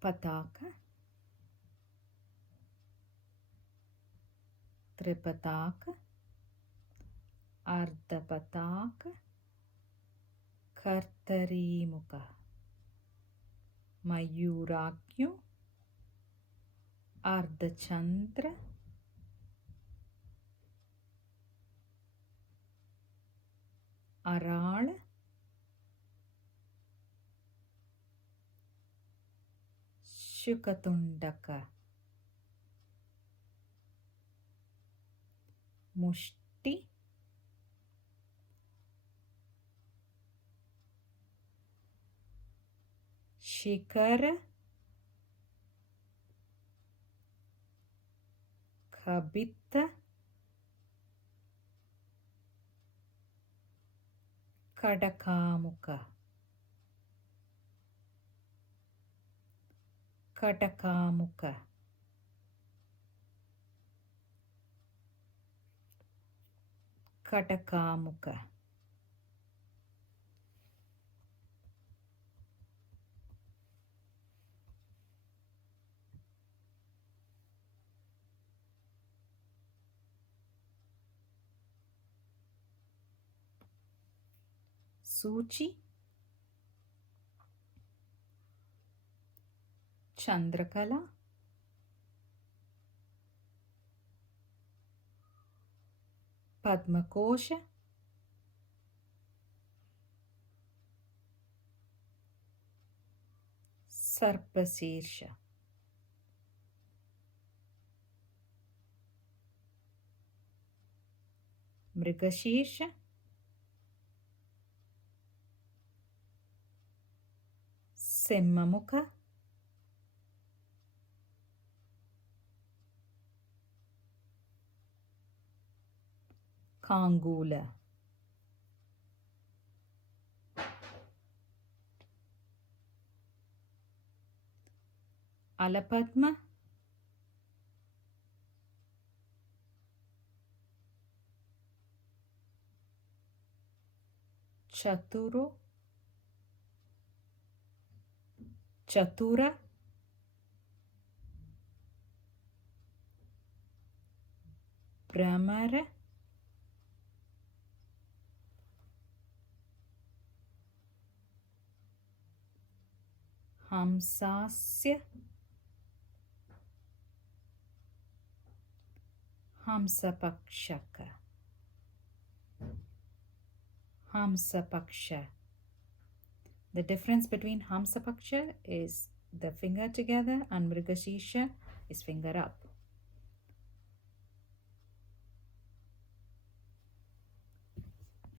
Pataka, Tripataka, Ardhapataka, Kartarimuka, Mayurakyu, Ardhachandra, Arala, Shukatundaka, Mushti, Shikara, Kabita, Kadakamuka, Kadakamuka, Kadakamuka. Suchi, Chandrakala, Padmakosha, Sarpasirsha, Mrigashirsha, Semmamuka, Kangula, Alapadma, Chaturu, Chatura, Brahmara, Hamsasya, Hamsapakshaka, Hamsapaksha. The difference between Hamsapaksha is the finger together and Mrigashirsha is finger up.